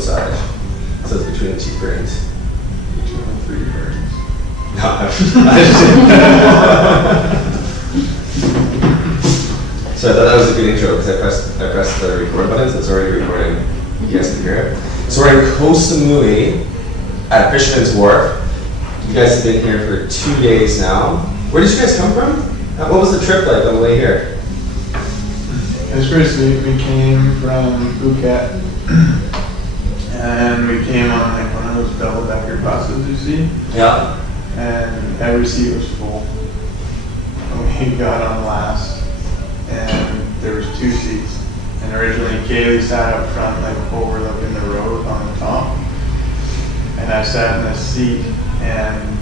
size. It says between the 2 ferns. Between the 3 ferns. No, so I thought that was a good intro because I pressed the record button, so it's already recording. You guys can hear it. So we're in Koh Samui at Fisherman's Wharf. You guys have been here for 2 days now. Where did you guys come from? What was the trip like on the way here? It was pretty sweet. We came from Phuket, and we came on like one of those double-decker buses you see. Yeah. And every seat was full. We got on last, and there was 2 seats. And originally, Kaleigh sat up front, like overlooking the road on the top. And I sat in the seat, and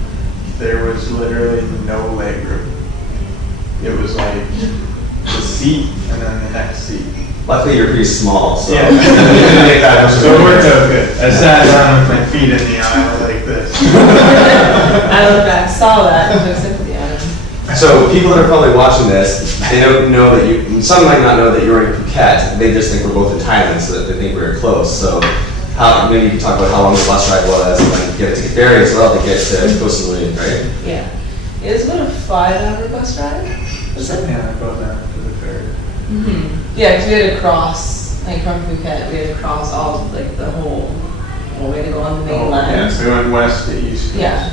there was literally no leg room. It was like the seat and then the next seat. Luckily, you're pretty small, so yeah. you didn't make that much of a So it worked out good. I sat down with my feet in the aisle like this. I looked back, saw that, and took sympathy on it. So people that are probably watching this, they don't know that you. Some might not know that you're in Phuket. They just think we're both in Thailand, so that they think we're close. So, maybe you can talk about how long the bus ride was, and then get to ferry as well to get to Koh Samui, right? Yeah, it was about a 5-hour bus ride. Was it? Yeah, about that to the ferry. Mm-hmm. Yeah, because we had to cross, like from Phuket, we had to cross all, like the whole, we had to go on the mainland. Yeah, so we went west to east. Yeah.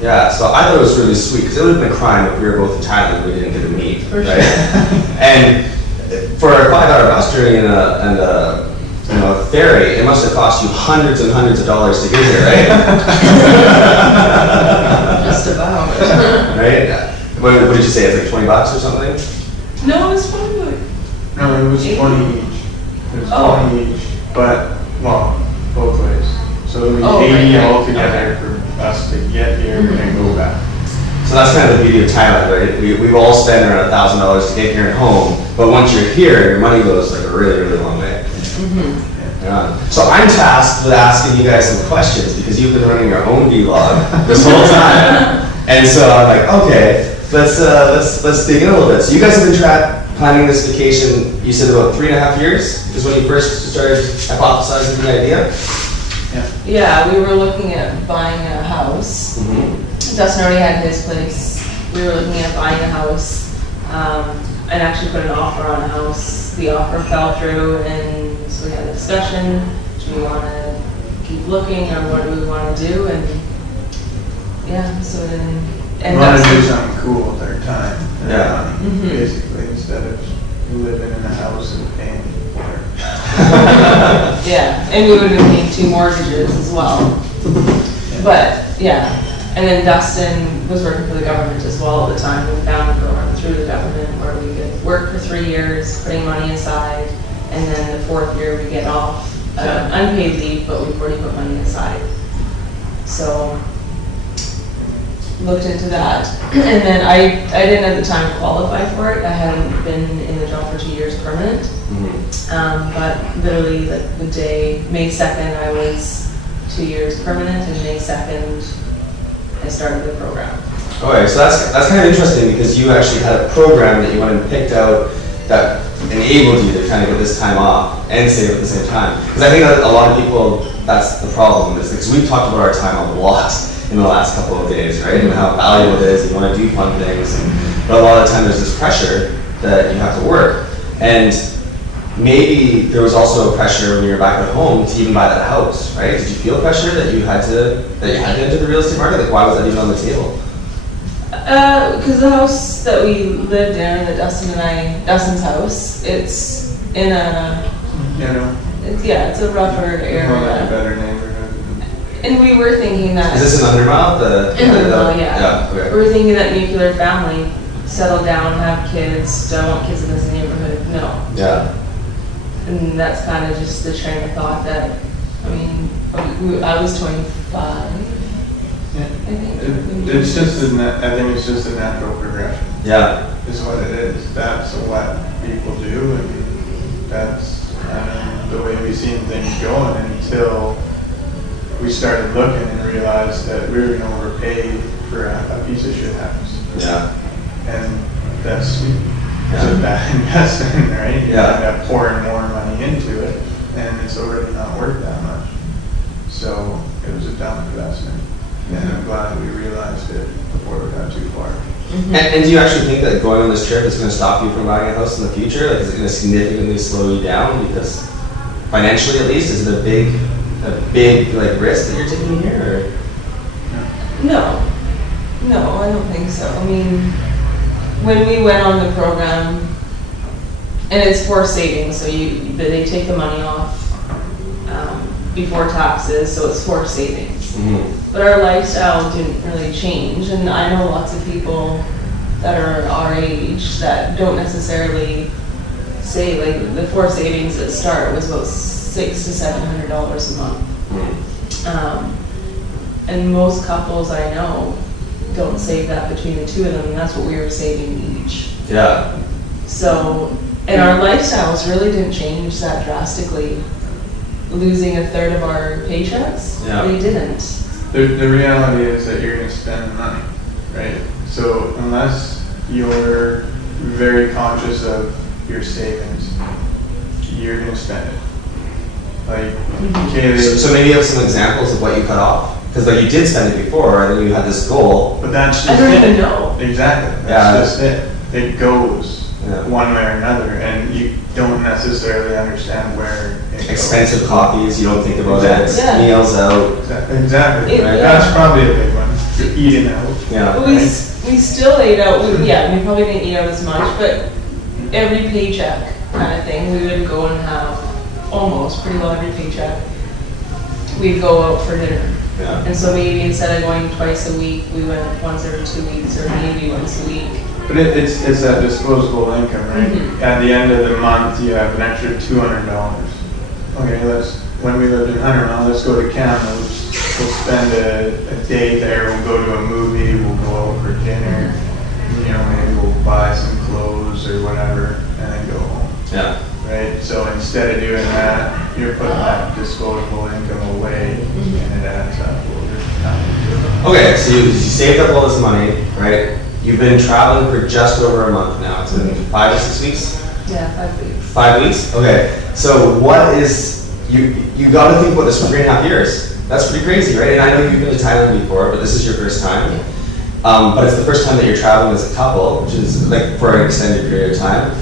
Yeah, so I thought it was really sweet because it would have been a crime if we were both in Thailand and we didn't get to meet, For right? sure. And for a 5-hour bus journey and a ferry, it must have cost you hundreds and hundreds of dollars to get here, right? Just about. Right? What did you say? It's like $20 or something? No, it was probably like, No, it was 20 each. It was 20 each, but, well, both ways. So it would be 80 right. altogether for us to get here and then go back. So that's kind of the beauty of Thailand, right? We've all spent around $1,000 to get here and home, but once you're here, your money goes like a really, really long way. mm-hmm. Yeah. So I'm tasked with asking you guys some questions because you've been running your own vlog this whole time, and so I'm like, okay, let's dig in a little bit. So you guys have been planning this vacation. You said about 3.5 years is when you first started hypothesizing the idea. Yeah, we were looking at buying a house. Mm-hmm. Dustin already had his place. We were looking at buying a house and actually put an offer on a house. The offer fell through, and so we had a discussion. Do we want to keep looking, or what do we want to do? And yeah, so then We want to do something cool with our time. Yeah. Basically, instead of living in a house and paying for it. Yeah, and we would have been paying 2 mortgages as well. But yeah, and then Dustin was working for the government as well at the time. We found a program through the government where we could work for 3 years, putting money aside, and then the 4th year we get off unpaid leave, but we've already put money aside. So looked into that, and then I didn't at the time qualify for it. I hadn't been in the job for 2 years permanent. But literally like the day, May 2nd, I was 2 years permanent, and May 2nd, I started the program. Okay, so that's kind of interesting because you actually had a program that you went and picked out that enabled you to kind of get this time off and save at the same time. Because I think that a lot of people, that's the problem, is because we've talked about our time a lot in the last couple of days, right? And how valuable it is, and you want to do fun things, but a lot of the time there's this pressure that you have to work. And maybe there was also a pressure when you were back at home to even buy that house, right? Did you feel pressure that you had to enter the real estate market? Like, why was that even on the table? Because the house that we lived in, Dustin's house, it's in a, it's a rougher area. More like a better neighborhood. And we were thinking that. Is this in Undermile? In Undermile, yeah. Yeah, okay. We were thinking that nuclear family, settle down, have kids, don't want kids in this neighborhood, no. Yeah. And that's kind of just the train of thought that, I mean, I was 25. Yeah. I think. It's just I think it's just a natural progression. Yeah. Is what it is. That's what people do, and that's the way we've seen things going until we started looking and realized that we were going to overpay for a piece of shit house. Yeah. And that's a bad investment, right? You end up pouring more money into it. And do you actually think that going on this trip is going to stop you from buying a house in the future? Like, is it going to significantly slow you down? Because financially, at least, is it a big like risk that you're taking here? Or? No, I don't think so. I mean, when we went on the program, and it's for savings, so they take the money off before taxes, so it's for savings. But our lifestyle didn't really change, and I know lots of people that are our age that don't necessarily say, like, the for savings at start was about $600 to $700 a month. And most couples I know don't save that between the two of them, and that's what we were saving each. Yeah. So, and our lifestyles really didn't change that drastically. Losing a third of our paychecks, they didn't. The reality is that you're going to spend money, right? So unless you're very conscious of your savings, you're going to spend it. Like, so maybe you have some examples of what you cut off? Because like you did spend it before, and then you had this goal. But that's just I don't even know. Exactly. That's just it. It goes one way or another, and you don't necessarily understand where it expensive goes. Coffees, you don't think about it. Yeah. Meals out. Exactly. Right? That's probably a big one. You're eating out. Yeah. But we still ate out. We probably didn't eat out as much, but every paycheck kind of thing, we would go and have almost pretty well every paycheck. We'd go out for dinner. Yeah. And so maybe instead of going twice a week, we went once every 2 weeks, or maybe once a week. But it's that disposable income, right? At the end of the month, you have an extra $200. Okay, when we lived in Hunter, let's go to Kamloops. We'll spend a day there. We'll go to a movie. We'll go out for dinner. You know, maybe we'll buy some clothes or whatever, and then go home. Yeah. Right. So instead of doing that, you're putting that disposable income away, and it adds up over time. Okay, so you saved up all this money, right? You've been traveling for just over a month now. It's been 5 or 6 weeks? Yeah, 5 weeks. 5 weeks? Okay. So what is, you got to think about this for 3.5 years. That's pretty crazy, right? And I know you've been to Thailand before, but this is your first time. But it's the first time that you're traveling as a couple, which is like for an extended period of time.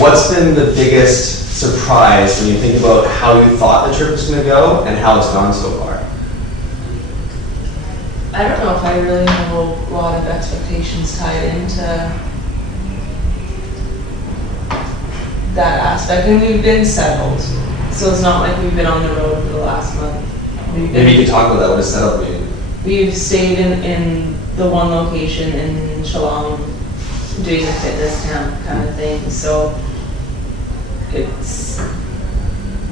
What's been the biggest surprise when you think about how you thought the trip was going to go and how it's gone so far? I don't know if I really have a lot of expectations tied into that aspect. And we've been settled, so it's not like we've been on the road for the last month. Maybe you can talk about that. What does settled mean? We've stayed in the one location in Shillong doing a fitness camp kind of thing. So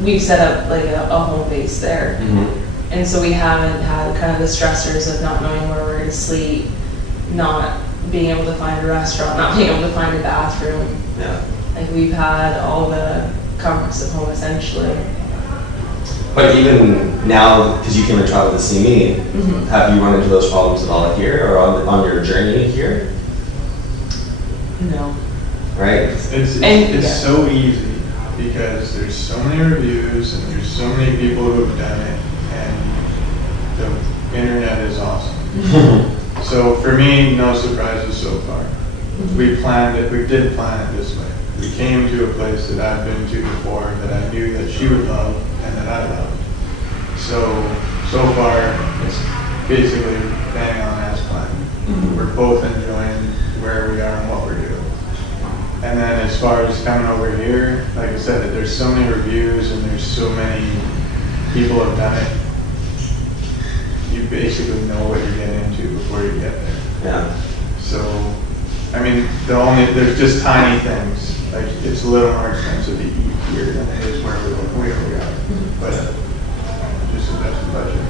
we've set up like a home base there. And so we haven't had kind of the stressors of not knowing where we're going to sleep, not being able to find a restaurant, not being able to find a bathroom. Yeah. Like we've had all the comforts of home essentially. But even now, because you came and traveled to see me, have you run into those problems at all here or on your journey here? No. Right? It's so easy because there's so many reviews and there's so many people who have done it, and the internet is awesome. So for me, no surprises so far. We planned it, we did plan it this way. We came to a place that I've been to before that I knew that she would love and that I loved. So far, it's basically bang on as planned. We're both enjoying where we are and what we're doing. And then as far as coming over here, like I said, there's so many reviews and there's so many people have done it. You basically know what you're getting into before you get there. Yeah. So, I mean, there's just tiny things. Like, it's a little more expensive to eat here than it is where we are. But just adjust the budget.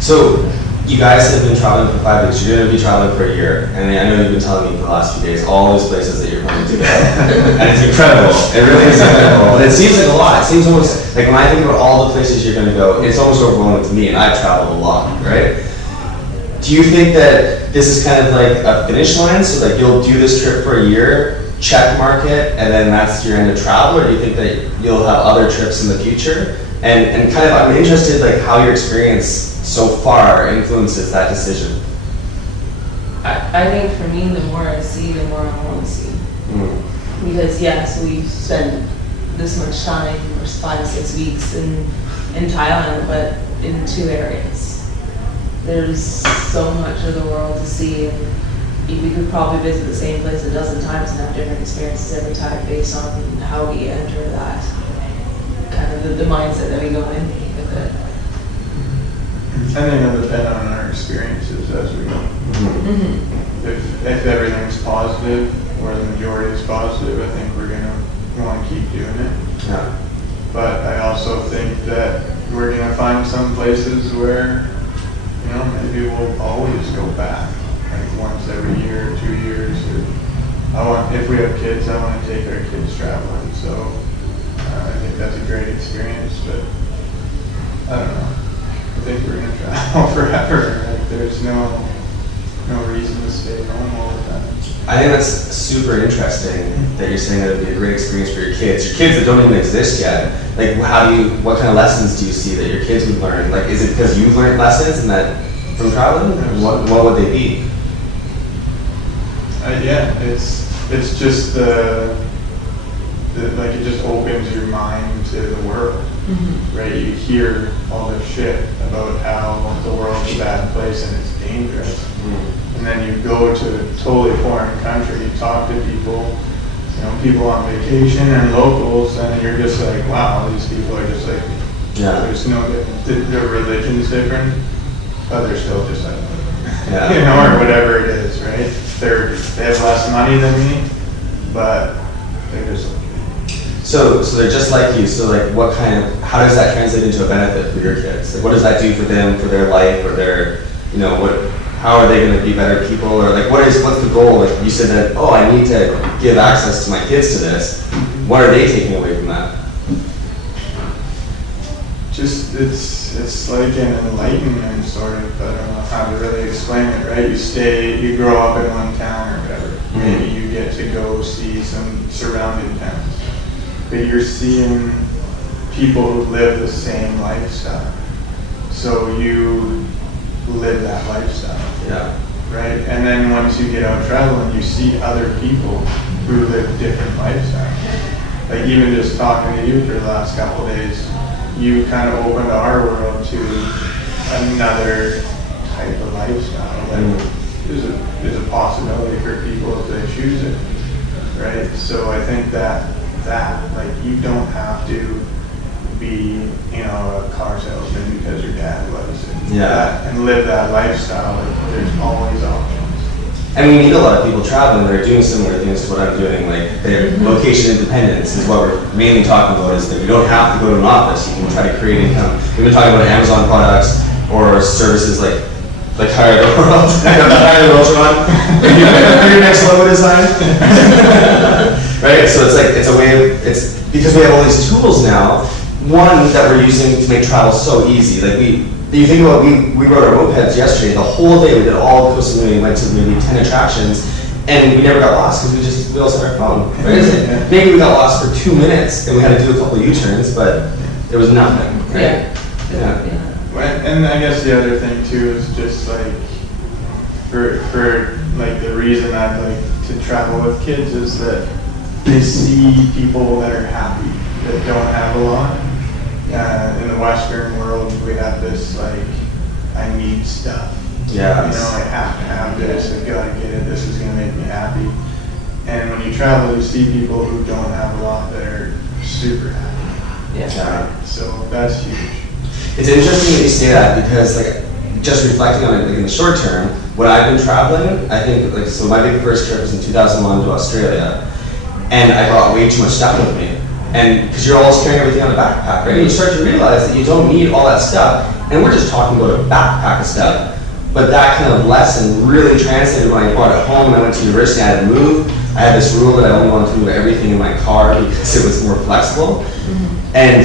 So, you guys have been traveling for 5 weeks. You're going to be traveling for a year. And I know you've been telling me for the last few days all these places that you're going to go. And it's incredible. It really is incredible. And it seems like a lot. It seems almost, like when I think about all the places you're going to go, it's almost overwhelming to me. And I've traveled a lot, right? Do you think that this is kind of like a finish line? So like you'll do this trip for a year, check mark it, and then that's your end of travel? Or do you think that you'll have other trips in the future? And kind of, I'm interested like how your experience so far influences that decision. I think for me, the more I see, the more I want to see. Because yes, we spend this much time, or 5 to 6 weeks in Thailand, but in 2 areas. There's so much of the world to see, and we could probably visit the same place a dozen times and have different experiences every time based on how we enter that kind of the mindset that we go in with it. I think it'll depend on our experiences as we go. If everything's positive, or the majority is positive, I think we're gonna want to keep doing it. Yeah. But I also think that we're gonna find some places where, you know, maybe we'll always go back, like once every year or 2 years. Or if we have kids, I want to take our kids traveling. So I think that's a great experience. But I don't know. I think we're gonna travel forever. Like, there's no reason to stay home all the time. I think that's super interesting that you're saying that it'd be a great experience for your kids. Your kids that don't even exist yet. Like, what kind of lessons do you see that your kids would learn? Like, is it because you've learned lessons and that from traveling? What would they be? Yeah, it's just like it just opens your mind to the world, right? You hear all this shit about how the world's a bad place and it's dangerous. And then you go to a totally foreign country, you talk to people, you know, people on vacation and locals, and you're just like, wow, these people are just like me. Yeah. There's no difference. Their religion's different, but they're still just like me. Yeah. You know, or whatever it is, right? They have less money than me, but they're just like me. So they're just like you. So like, how does that translate into a benefit for your kids? Like, what does that do for them, for their life, or their, you know, how are they going to be better people? Or like, what's the goal? Like you said that, oh, I need to give access to my kids to this. What are they taking away from that? Just, it's like an enlightenment sort of, I don't know how to really explain it, right? You grow up in one town or whatever. Maybe you get to go see some surrounding towns. But you're seeing people who live the same lifestyle. So you live that lifestyle. Yeah. Right? And then once you get out traveling, you see other people who live different lifestyles. Like even just talking to you for the last couple of days, you kind of opened our world to another type of lifestyle. Like there's a possibility for people if they choose it. Right? So I think that like you don't have to be, you know, a car salesman because your dad was, and live that lifestyle. Like, there's always options. And we meet a lot of people traveling that are doing similar things to what I'm doing. Like their location independence is what we're mainly talking about. Is that we don't have to go to an office. You can try to create income. We've been talking about Amazon products or services like Hire the World. Hire the World one. Your next logo design. Right. So it's a way of, it's because we have all these tools now. One that we're using to make travel so easy. Like you think about, we rode our mopeds yesterday. The whole day we did all of Koh Samui, went to maybe 10 attractions, and we never got lost because we also had our phone. Right? Yeah. Maybe we got lost for 2 minutes and we had to do a couple of U-turns, but there was nothing. Right? Yeah. And I guess the other thing too is just like for like the reason I'd like to travel with kids is that they see people that are happy that don't have a lot. In the Western world, we have this like, I need stuff. Yeah. You know, I have to have this. I gotta get it. This is gonna make me happy. And when you travel, you see people who don't have a lot that are super happy. Yeah. So that's huge. It's interesting that you say that because like just reflecting on it like in the short term, when I've been traveling, I think like so my big first trip was in 2001 to Australia, and I brought way too much stuff with me. And because you're always carrying everything on a backpack, right? And you start to realize that you don't need all that stuff. And we're just talking about a backpack of stuff. But that kind of lesson really translated when I brought it home and I went to university. I had to move. I had this rule that I only wanted to move everything in my car because it was more flexible. And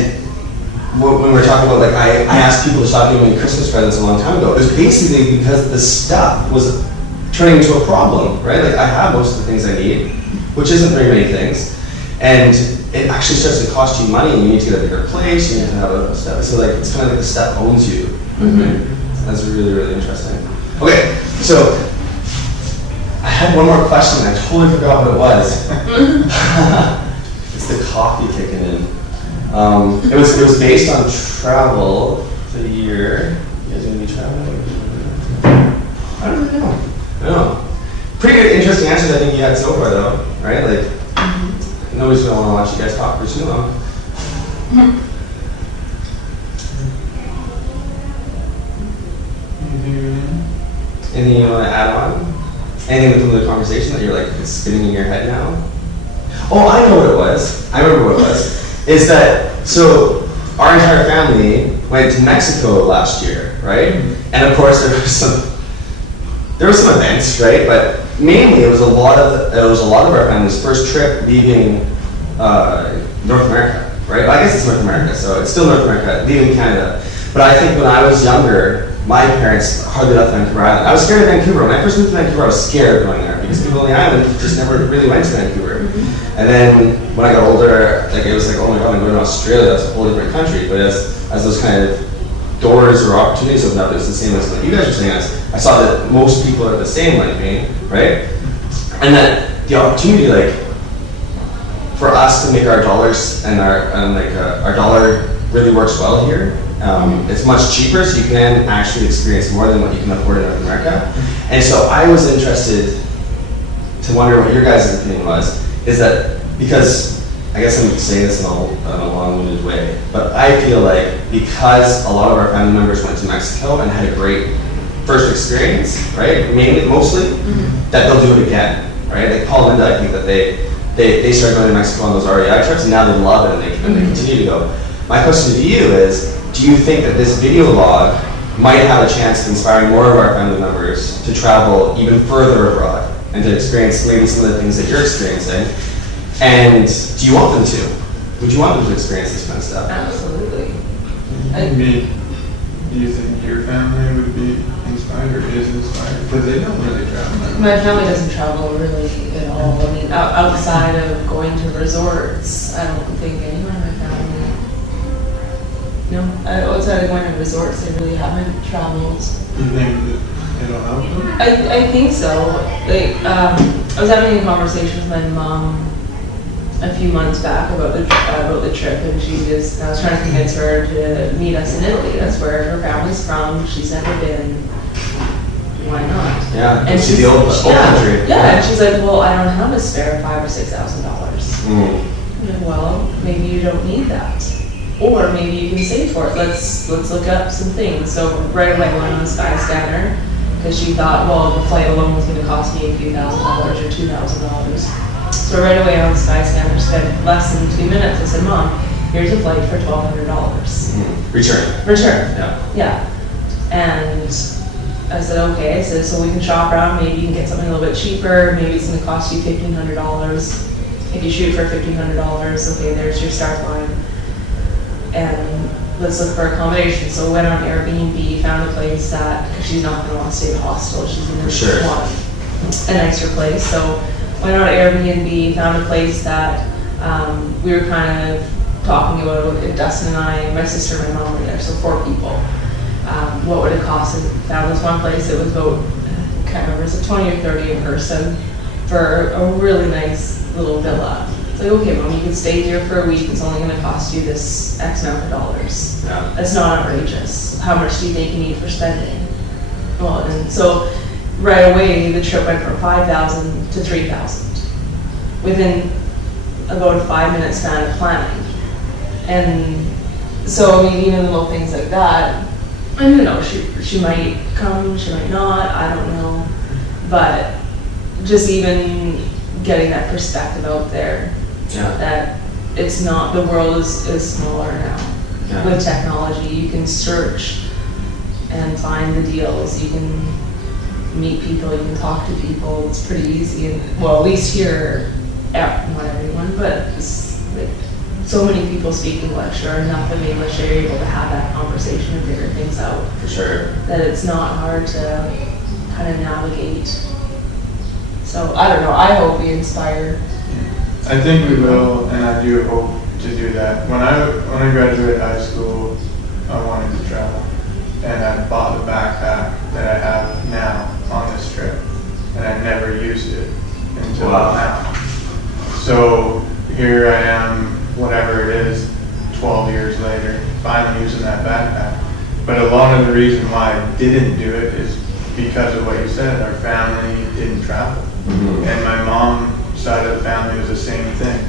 when we're talking about, like, I asked people to stop giving me Christmas presents a long time ago. It was basically because the stuff was turning into a problem, right? Like, I have most of the things I need, which isn't very many things. And it actually starts to cost you money, and you need to get a bigger place, you need to have a stuff. So like it's kind of like the stuff owns you. That's really, really interesting. Okay, so had one more question. I totally forgot what it was. It's the coffee kicking in. It was based on travel for the year. You guys gonna be traveling? I don't really know. I don't know. Pretty good, interesting answers I think you had so far though, right? Like, nobody's gonna wanna watch you guys talk for too long. Anything you wanna add on? Anything within the conversation that you're like, it's spinning in your head now? Oh, I know what it was. I remember what it was. Is that, so our entire family went to Mexico last year, right? And of course there were some events, right? But mainly it was a lot of our family's first trip leaving North America, right? I guess it's North America, so it's still North America, leaving Canada. But I think when I was younger, my parents hardly left Vancouver Island. I was scared of Vancouver. When I first moved to Vancouver, I was scared going there because people on the island just never really went to Vancouver. And then when I got older, like it was like, oh my god, I'm going to Australia. That's a whole different country. But as those kind of doors or opportunities opened up, it was the same as what you guys were saying. I saw that most people are the same like me, right? And that the opportunity, like, for us to make our dollars and our dollar really works well here. It's much cheaper, so you can actually experience more than what you can afford in North America. And so I was interested to wonder what your guys' opinion was, is that, because I guess I'm saying this in a long-winded way, but I feel like because a lot of our family members went to Mexico and had a great first experience, right, mostly, that they'll do it again, right? Like Paul and Linda, I think that they started going to Mexico on those REI trips, and now they love it and they continue to go. My question to you is, do you think that this video log might have a chance of inspiring more of our family members to travel even further abroad and to experience maybe some of the things that you're experiencing? And do you want them to? Would you want them to experience this kind of stuff? Absolutely. Do you think your family would be inspired or is inspired? Because they don't really travel. My family doesn't travel really at all. I mean, outside of going to resorts, I don't think anyone in my family. No, outside of going to resorts, they really haven't traveled. You think that it'll help them? I think so. Like, I was having a conversation with my mom a few months back about the trip, and I was trying to convince her to meet us in Italy. That's where her family's from. She's never been. Why not? Yeah, and she's the old country. Yeah, and she's like, well, I don't have a spare $5,000 or $6,000. Well, maybe you don't need that. Or maybe you can save for it. Let's look up some things. So right away I went on Skyscanner because she thought, well, the flight alone was going to cost me a few $1,000 or $2,000. So right away on Skyscanner, spent less than 2 minutes. I said, Mom, here's a flight for $1,200. Return. Yeah. And I said, okay. I said, so we can shop around. Maybe you can get something a little bit cheaper. Maybe it's going to cost you $1,500. If you shoot for $1,500, okay, there's your start line. And let's look for accommodation. So we went on Airbnb, found a place that, because she's not going to want to stay at a hostel, she's going to want a nicer place. So went on Airbnb, found a place that we were kind of talking about, Dustin and I, my sister and my mom were there, so 4 people. What would it cost? And found this one place, it was about, I can't remember, it's 20 or 30 a person for a really nice little villa. Like, okay, Mom, you can stay here for a week. It's only going to cost you this X amount of dollars. Yeah. That's not outrageous. How much do you think you need for spending? Well, and so right away, the trip went from $5,000 to $3,000 within about a 5-minute span of planning. And so, I mean, even little things like that, I don't know, she might come, she might not, I don't know. But just even getting that perspective out there. Yeah. That it's not, the world is smaller now. Yeah. With technology, you can search and find the deals. You can meet people, you can talk to people. It's pretty easy. And, well, at least here, not everyone, but it's like so many people speak English or enough of English they're able to have that conversation and figure things out. For sure. That it's not hard to kind of navigate. So I don't know, I hope we inspire. I think we will, and I do hope to do that. When I graduated high school, I wanted to travel, and I bought the backpack that I have now on this trip, and I never used it. until Wow. now. So here I am, whatever it is, 12 years later, finally using that backpack. But a lot of the reason why I didn't do it is because of what you said. Our family didn't travel. And my mom's side of the family was the same thing.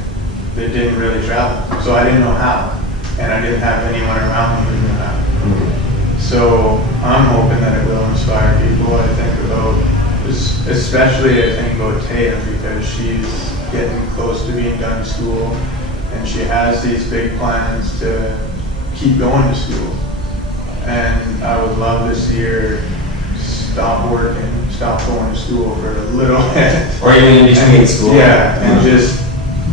They didn't really travel. So I didn't know how. And I didn't have anyone around me who knew how. So I'm hoping that it will inspire people. I think about, especially I think about Taya, because she's getting close to being done with school. And she has these big plans to keep going to school. And I would love to see her stop working, stop going to school for a little bit. Or even in between school. Yeah, and just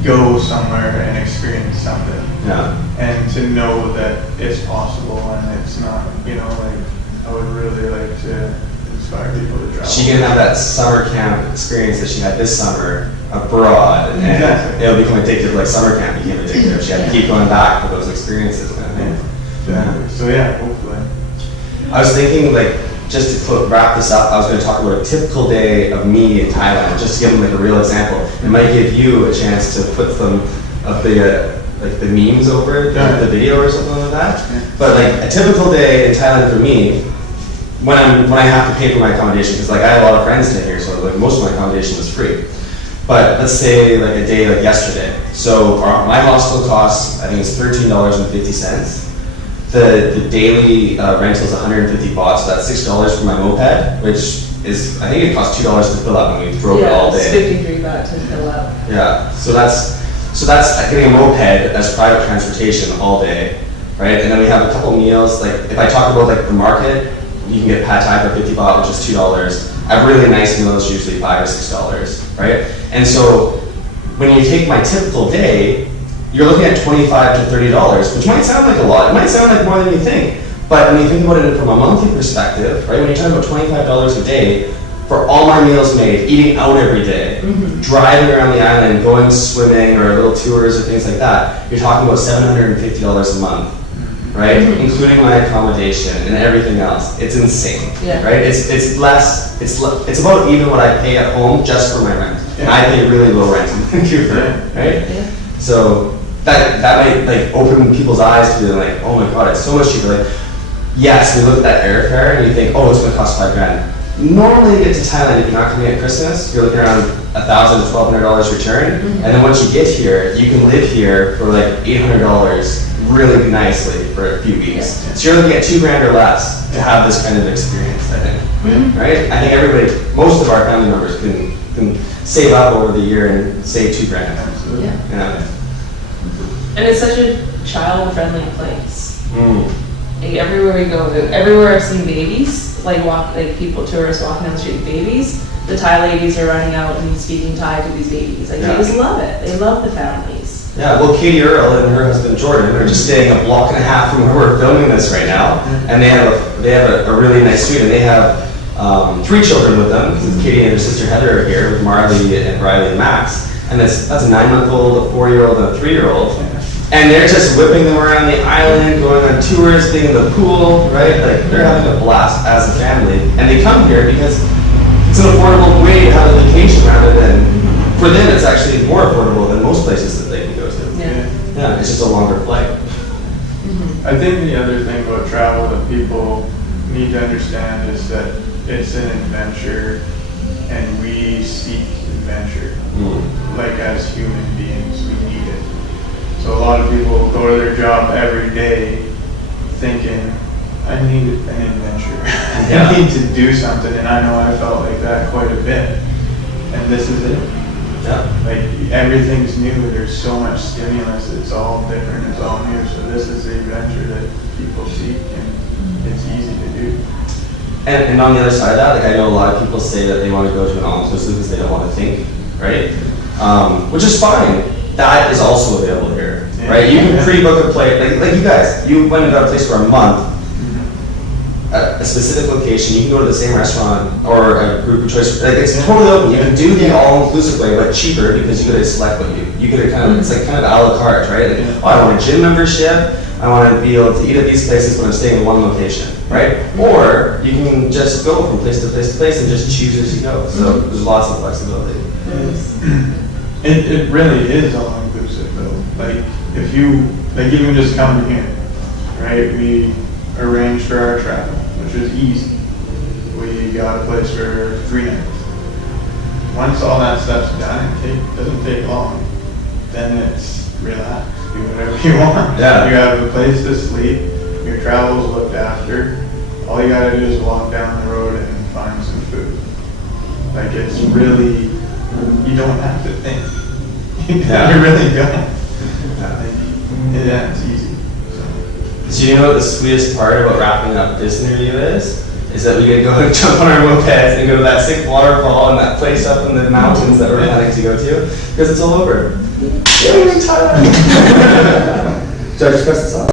go somewhere and experience something. Yeah. And to know that it's possible and it's not, you know, like, I would really like to inspire people to travel. She can have that summer camp experience that she had this summer abroad, and Exactly. it'll become addictive like summer camp became addictive. She had to keep going back for those experiences kind of thing. Exactly. So yeah, hopefully. I was thinking, like, just to wrap this up, I was going to talk about a typical day of me in Thailand, just to give them like a real example. It might give you a chance to put some of the like the memes over the video or something like that. Yeah. But like a typical day in Thailand for me, when I have to pay for my accommodation, because like I had a lot of friends staying here, so like most of my accommodation was free. But let's say like a day like yesterday. So my hostel costs, I think it's $13.50. The daily rental is 150 baht, so that's $6 for my moped, which is, I think it costs $2 to fill up when we drove it all it's day. 53 baht to fill up. Yeah, so that's getting a moped as private transportation all day, right? And then we have a couple meals, like if I talk about like the market, you can get pad thai for 50 baht, which is $2. A really nice meal is usually $5 or $6, right? And so when you take my typical day, you're looking at $25 to $30, which might sound like a lot. It might sound like more than you think. But when you think about it from a monthly perspective, right, when you're talking about $25 a day for all my meals made, eating out every day, driving around the island, going swimming or little tours or things like that, you're talking about $750 a month, right? Including my accommodation and everything else. It's insane, Yeah. right? It's less, it's about even what I pay at home just for my rent. And I pay really low rent in Vancouver, right? Yeah. So that might like open people's eyes to be like, oh my god, it's so much cheaper. Like, yes, we look at that airfare and you think, oh, it's gonna cost $5,000. Normally to get to Thailand, if you're not coming at Christmas, you're looking around $1,000 to $1,200 return. And then once you get here, you can live here for like $800 really nicely for a few weeks. So you're looking at $2,000 or less to have this kind of experience, I think. Right? I think everybody, most of our family members can save up over the year and save $2,000. Absolutely. Yeah. And it's such a child-friendly place. Like everywhere we go, everywhere I've seen babies, like tourists walking down the street with babies, the Thai ladies are running out and speaking Thai to these babies. Like they just love it. They love the families. Yeah, well, Katie Earl and her husband Jordan are just staying a block and a half from where we're filming this right now, and they have a really nice suite, and they have 3 children with them, because Katie and her sister Heather are here with Marley and Riley and Max, and that's a 9-month-old, a 4-year-old, and a 3-year-old. And they're just whipping them around the island, going on tours, being in the pool, right? Like, they're having a blast as a family. And they come here because it's an affordable way to have a vacation rather than, for them, it's actually more affordable than most places that they can go to. Yeah, it's just a longer flight. I think the other thing about travel that people need to understand is that it's an adventure and we seek adventure. Like as human beings, we need it. So a lot of people go to their job every day thinking, I need an adventure. I need to do something, and I know I felt like that quite a bit. And this is it. Yeah. Like everything's new, there's so much stimulus, it's all different, it's all new. So this is the adventure that people seek, and it's easy to do. And on the other side of that, like I know a lot of people say that they want to go to an all-inclusive because they don't want to think, right? Which is fine. That is also available here, right? You can pre-book a place, like you guys, you went and got a place for a month, at a specific location, you can go to the same restaurant or a group of choice, like it's totally open. You can do the all-inclusive way, but cheaper because you gotta select what you gotta kind of, it's like kind of a la carte, right? Like, oh, I want a gym membership, I want to be able to eat at these places when I'm staying in one location, right? Or you can just go from place to place to place and just choose as you go. So there's lots of flexibility. It really is all inclusive though. Like if you, like even just coming here, right? We arranged for our travel, which was easy. We got a place for 3 nights. Once all that stuff's done, it doesn't take long. Then it's relax, do whatever you want. Yeah. You have a place to sleep, your travel's looked after. All you gotta do is walk down the road and find some food. Like it's really, you don't have to think. Yeah. You really don't. Yeah. Like, yeah, it's easy. So you know what the sweetest part about wrapping up this interview is? Is that we get to go and jump on our mopeds and go to that sick waterfall and that place up in the mountains that we're planning to go to, because it's all over. Yay, Thailand! Should I just press this off?